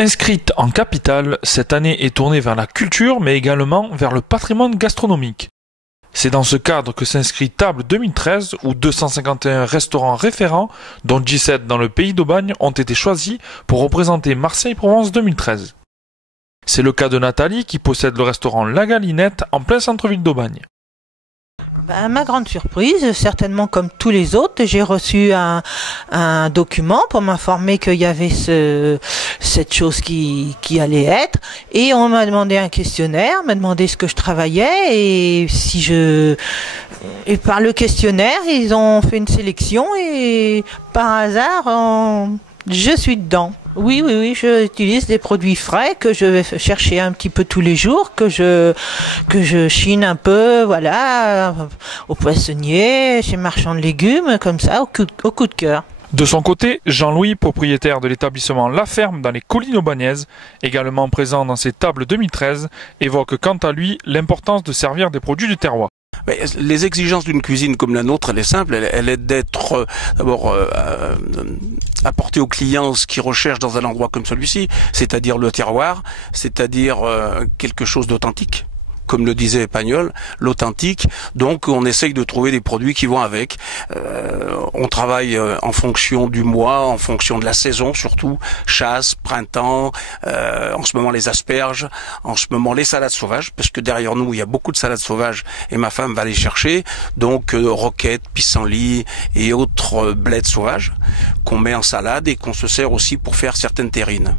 Inscrite en capitale, cette année est tournée vers la culture mais également vers le patrimoine gastronomique. C'est dans ce cadre que s'inscrit Table 2013 où 251 restaurants référents, dont 17 dans le pays d'Aubagne, ont été choisis pour représenter Marseille-Provence 2013. C'est le cas de Nathalie qui possède le restaurant La Galinette en plein centre-ville d'Aubagne. À ma grande surprise, certainement comme tous les autres, j'ai reçu un document pour m'informer qu'il y avait cette chose qui allait être, et on m'a demandé un questionnaire, m'a demandé ce que je travaillais et et par le questionnaire ils ont fait une sélection et par hasard je suis dedans. Oui, j'utilise des produits frais que je vais chercher un petit peu tous les jours, que je chine un peu, voilà, au poissonnier, chez marchand de légumes, comme ça, au coup de cœur. De son côté, Jean-Louis, propriétaire de l'établissement La Ferme dans les collines aubagnaises, également présent dans ces tables 2013, évoque quant à lui l'importance de servir des produits du terroir. Les exigences d'une cuisine comme la nôtre, elle est simple, elle est d'être d'abord apporter aux clients ce qu'ils recherchent dans un endroit comme celui-ci, c'est-à-dire le terroir, c'est-à-dire quelque chose d'authentique. Comme le disait Pagnol, l'authentique. Donc on essaye de trouver des produits qui vont avec. On travaille en fonction du mois, en fonction de la saison surtout. Chasse, printemps, en ce moment les asperges, en ce moment les salades sauvages, parce que derrière nous il y a beaucoup de salades sauvages et ma femme va les chercher. Donc roquettes, pissenlits et autres blettes sauvages qu'on met en salade et qu'on se sert aussi pour faire certaines terrines.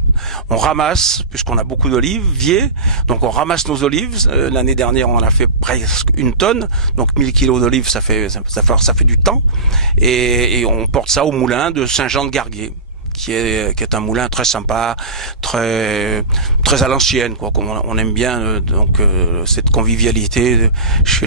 On ramasse, puisqu'on a beaucoup d'oliviers, donc on ramasse nos olives. L'année dernière, on en a fait presque 1 tonne, donc 1000 kilos d'olives, ça fait du temps. Et on porte ça au moulin de Saint-Jean-de-Garguier, qui est un moulin très sympa, très à l'ancienne, quoi. On aime bien cette convivialité chez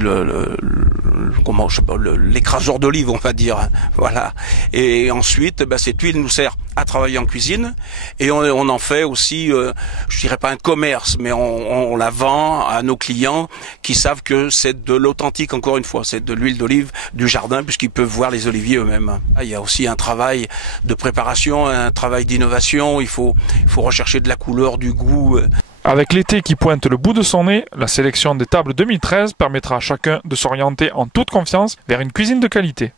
l'écraseur d'olive, on va dire. Voilà. Et ensuite, cette huile nous sert à travailler en cuisine et on en fait aussi, je dirais pas un commerce, mais on la vend à nos clients qui savent que c'est de l'authentique, encore une fois, c'est de l'huile d'olive du jardin puisqu'ils peuvent voir les oliviers eux-mêmes. Il y a aussi un travail de préparation, un travail d'innovation, il faut rechercher de la couleur, du goût. Avec l'été qui pointe le bout de son nez, la sélection des tables 2013 permettra à chacun de s'orienter en toute confiance vers une cuisine de qualité.